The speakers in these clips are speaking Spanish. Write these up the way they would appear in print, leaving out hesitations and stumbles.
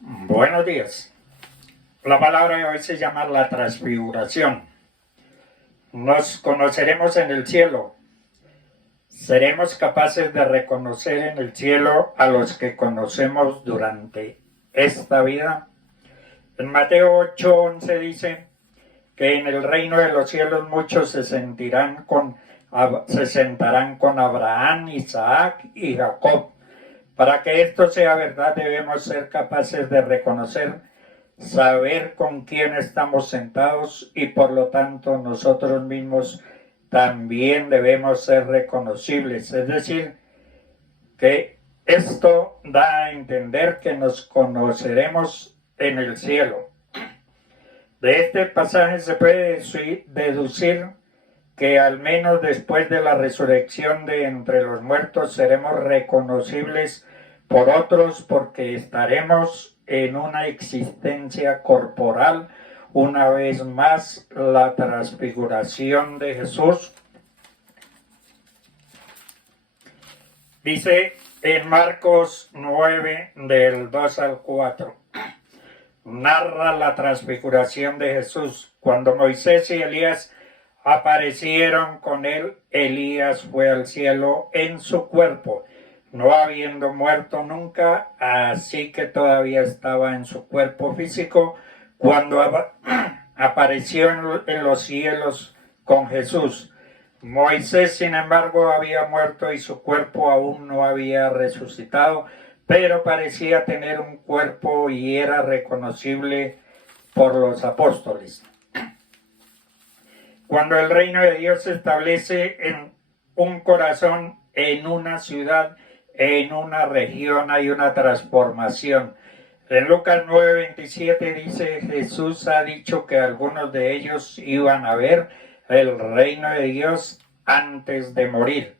Buenos días. La palabra de hoy se llama la transfiguración. Nos conoceremos en el cielo. Seremos capaces de reconocer en el cielo a los que conocemos durante esta vida. En Mateo 8:11 dice que en el reino de los cielos muchos se sentarán con Abraham, Isaac y Jacob. Para que esto sea verdad, debemos ser capaces de reconocer, saber con quién estamos sentados y por lo tanto nosotros mismos también debemos ser reconocibles. Es decir, que esto da a entender que nos conoceremos en el cielo. De este pasaje se puede deducir que al menos después de la resurrección de entre los muertos seremos reconocibles por otros porque estaremos en una existencia corporal. Una vez más, la transfiguración de Jesús. Dice en Marcos 9, del 2 al 4, narra la transfiguración de Jesús. Cuando Moisés y Elías aparecieron con él, Elías fue al cielo en su cuerpo, no habiendo muerto nunca, así que todavía estaba en su cuerpo físico cuando apareció en los cielos con Jesús. Moisés, sin embargo, había muerto y su cuerpo aún no había resucitado, pero parecía tener un cuerpo y era reconocible por los apóstoles. Cuando el reino de Dios se establece en un corazón, en una ciudad, en una región, hay una transformación. En Lucas 9:27 dice, Jesús ha dicho que algunos de ellos iban a ver el reino de Dios antes de morir.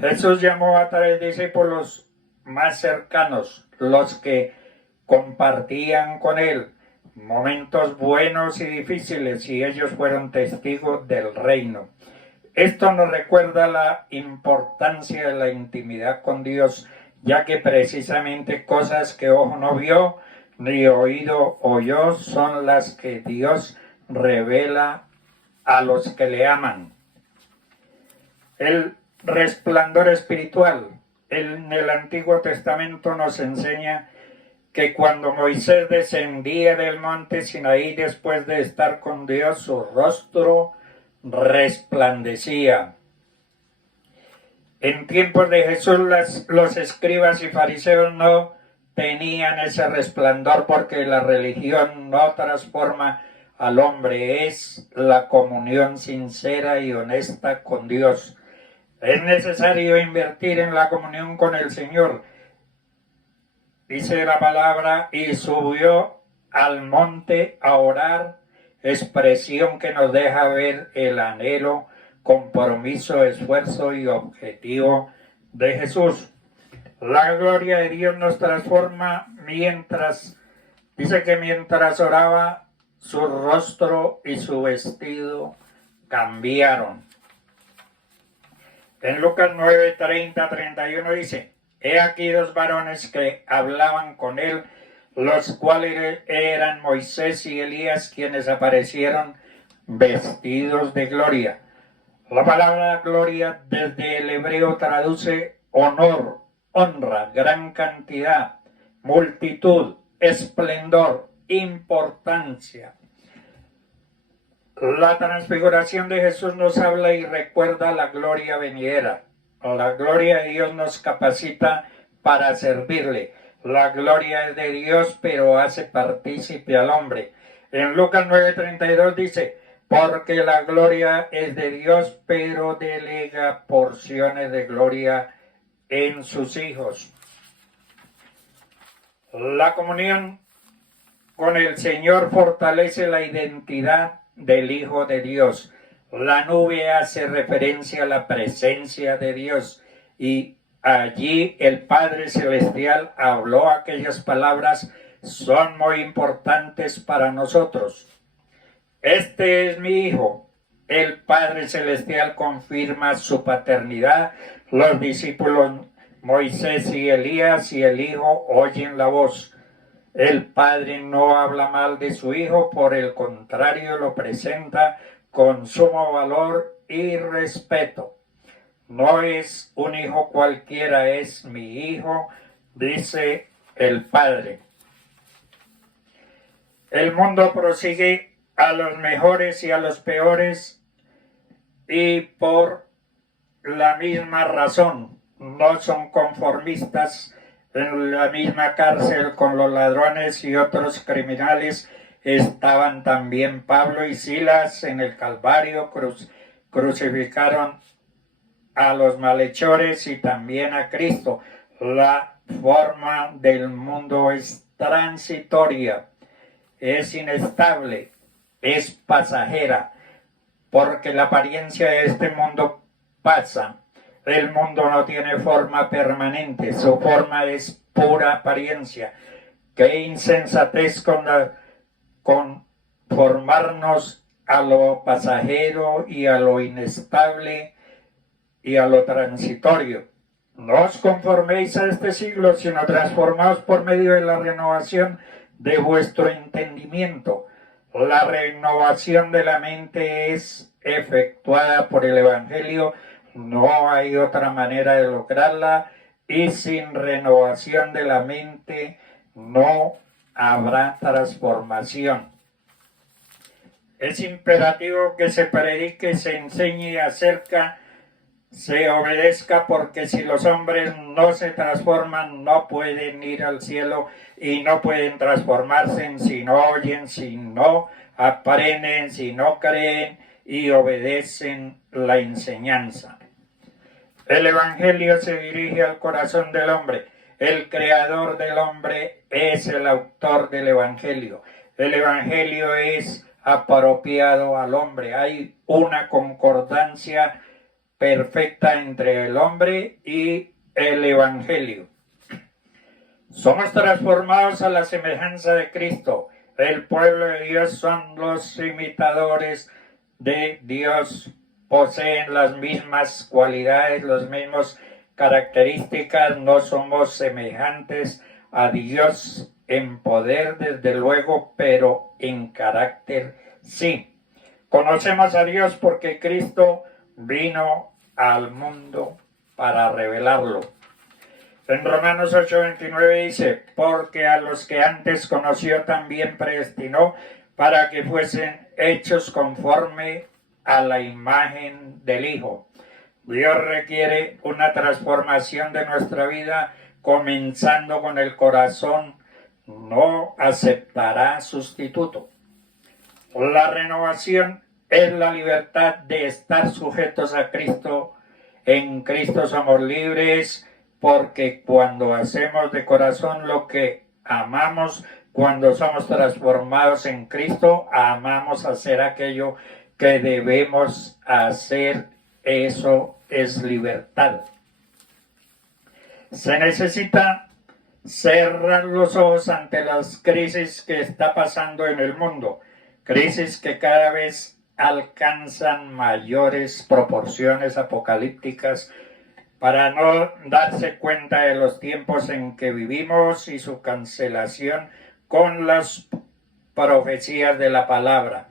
Jesús llamó a 3 discípulos más cercanos, los que compartían con él momentos buenos y difíciles, y ellos fueron testigos del reino. Esto nos recuerda la importancia de la intimidad con Dios, ya que precisamente cosas que ojo no vio ni oído oyó son las que Dios revela a los que le aman. El resplandor espiritual. En el Antiguo Testamento nos enseña que cuando Moisés descendía del monte Sinaí después de estar con Dios, su rostro resplandecía. En tiempos de Jesús los escribas y fariseos no tenían ese resplandor porque la religión no transforma al hombre, es la comunión sincera y honesta con Dios. Es necesario invertir en la comunión con el Señor. Dice la palabra, y subió al monte a orar, expresión que nos deja ver el anhelo, compromiso, esfuerzo y objetivo de Jesús. La gloria de Dios nos transforma dice que mientras oraba, su rostro y su vestido cambiaron. En Lucas 9:30-31 dice, he aquí 2 varones que hablaban con él, los cuales eran Moisés y Elías, quienes aparecieron vestidos de gloria. La palabra gloria desde el hebreo traduce honor, honra, gran cantidad, multitud, esplendor, importancia. La transfiguración de Jesús nos habla y recuerda la gloria venidera. La gloria de Dios nos capacita para servirle. La gloria es de Dios, pero hace partícipe al hombre. En Lucas 9:32 dice, porque la gloria es de Dios, pero delega porciones de gloria en sus hijos. La comunión con el Señor fortalece la identidad del Hijo de Dios. La nube hace referencia a la presencia de Dios y allí el Padre Celestial habló aquellas palabras, son muy importantes para nosotros. Este es mi Hijo. El Padre Celestial confirma su paternidad. Los discípulos Moisés y Elías y el Hijo oyen la voz. El Padre no habla mal de su Hijo, por el contrario lo presenta con sumo valor y respeto. No es un hijo cualquiera, es mi hijo, dice el Padre. El mundo prosigue a los mejores y a los peores, y por la misma razón no son conformistas. En la misma cárcel con los ladrones y otros criminales estaban también Pablo y Silas. En el Calvario crucificaron a los malhechores y también a Cristo. La forma del mundo es transitoria, es inestable, es pasajera, porque la apariencia de este mundo pasa. El mundo no tiene forma permanente, su forma es pura apariencia. Qué insensatez conformarnos a lo pasajero y a lo inestable y a lo transitorio. No os conforméis a este siglo, sino transformaos por medio de la renovación de vuestro entendimiento. La renovación de la mente es efectuada por el Evangelio. No hay otra manera de lograrla, y sin renovación de la mente no habrá transformación. Es imperativo que se predique, se enseñe acerca, se obedezca, porque si los hombres no se transforman, no pueden ir al cielo, y no pueden transformarse si no oyen, si no aprenden, si no creen y obedecen la enseñanza. El Evangelio se dirige al corazón del hombre. El creador del hombre es el autor del Evangelio. El Evangelio es apropiado al hombre. Hay una concordancia perfecta entre el hombre y el Evangelio. Somos transformados a la semejanza de Cristo. El pueblo de Dios son los imitadores de Dios. Poseen las mismas cualidades, las mismas características. No somos semejantes a Dios en poder, desde luego, pero en carácter sí. Conocemos a Dios porque Cristo vino al mundo para revelarlo. En Romanos 8:29 dice, porque a los que antes conoció también predestinó para que fuesen hechos conforme a la imagen del Hijo. Dios requiere una transformación de nuestra vida, comenzando con el corazón. No aceptará sustituto. La renovación es la libertad de estar sujetos a Cristo. En Cristo somos libres, porque cuando hacemos de corazón lo que amamos, cuando somos transformados en Cristo, amamos hacer aquello que debemos hacer. Eso es libertad. Se necesita cerrar los ojos ante las crisis que está pasando en el mundo, crisis que cada vez alcanzan mayores proporciones apocalípticas, para no darse cuenta de los tiempos en que vivimos y su cancelación con las profecías de la palabra.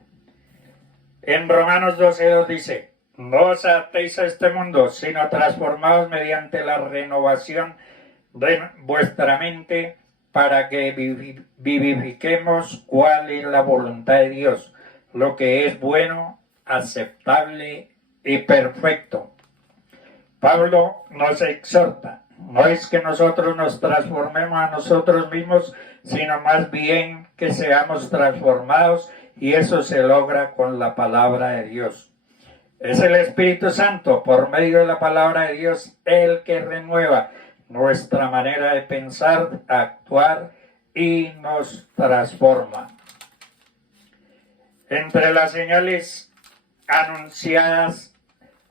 En Romanos 12:2 dice, no os adaptéis a este mundo, sino transformaos mediante la renovación de vuestra mente, para que vivifiquemos cuál es la voluntad de Dios, lo que es bueno, aceptable y perfecto. Pablo nos exhorta, no es que nosotros nos transformemos a nosotros mismos, sino más bien que seamos transformados, y eso se logra con la palabra de Dios. Es el Espíritu Santo, por medio de la palabra de Dios, el que renueva nuestra manera de pensar, actuar y nos transforma. Entre las señales anunciadas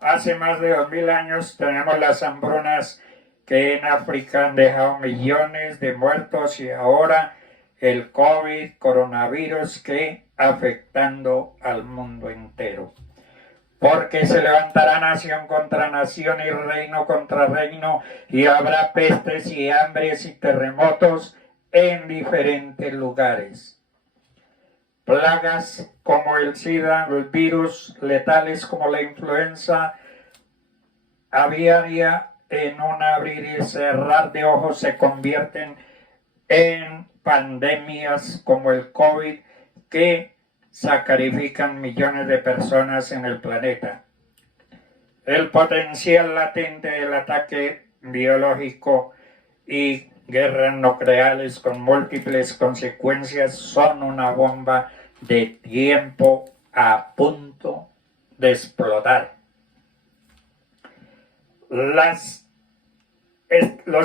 hace más de 2000 años tenemos las hambrunas que en África han dejado millones de muertos, y ahora el COVID, coronavirus, que afectando al mundo entero. Porque se levantará nación contra nación y reino contra reino, y habrá pestes y hambres y terremotos en diferentes lugares. Plagas como el SIDA, los virus letales como la influenza aviaria, en un abrir y cerrar de ojos se convierten en pandemias como el COVID, que sacrifican millones de personas en el planeta. El potencial latente del ataque biológico y guerras nucleares con múltiples consecuencias son una bomba de tiempo a punto de explotar. Los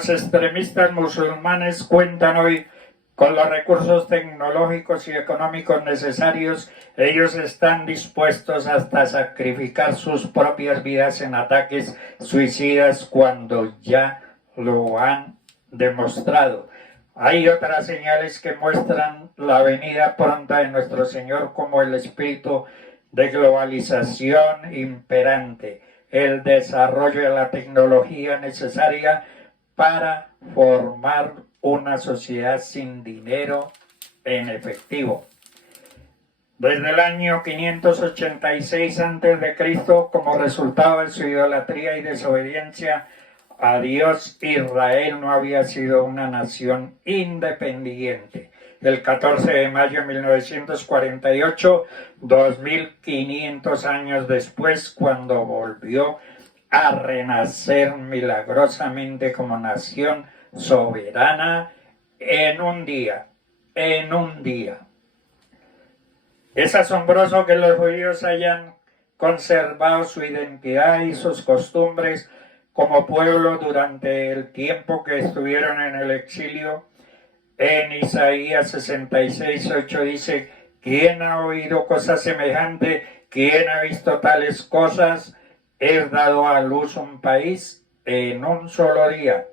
extremistas musulmanes cuentan hoy con los recursos tecnológicos y económicos necesarios. Ellos están dispuestos hasta sacrificar sus propias vidas en ataques suicidas cuando ya lo han demostrado. Hay otras señales que muestran la venida pronta de nuestro Señor, como el espíritu de globalización imperante, el desarrollo de la tecnología necesaria para formar una sociedad sin dinero en efectivo. Desde el año 586 a.C., como resultado de su idolatría y desobediencia a Dios, Israel no había sido una nación independiente. El 14 de mayo de 1948, 2500 años después, cuando volvió a renacer milagrosamente como nación soberana en un día. Es asombroso que los judíos hayan conservado su identidad y sus costumbres como pueblo durante el tiempo que estuvieron en el exilio. En Isaías 66:8 dice: ¿quién ha oído cosa semejante? ¿Quién ha visto tales cosas? Es dado a luz un país en un solo día.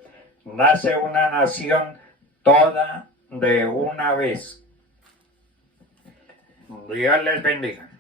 Nace una nación toda de una vez. Dios les bendiga.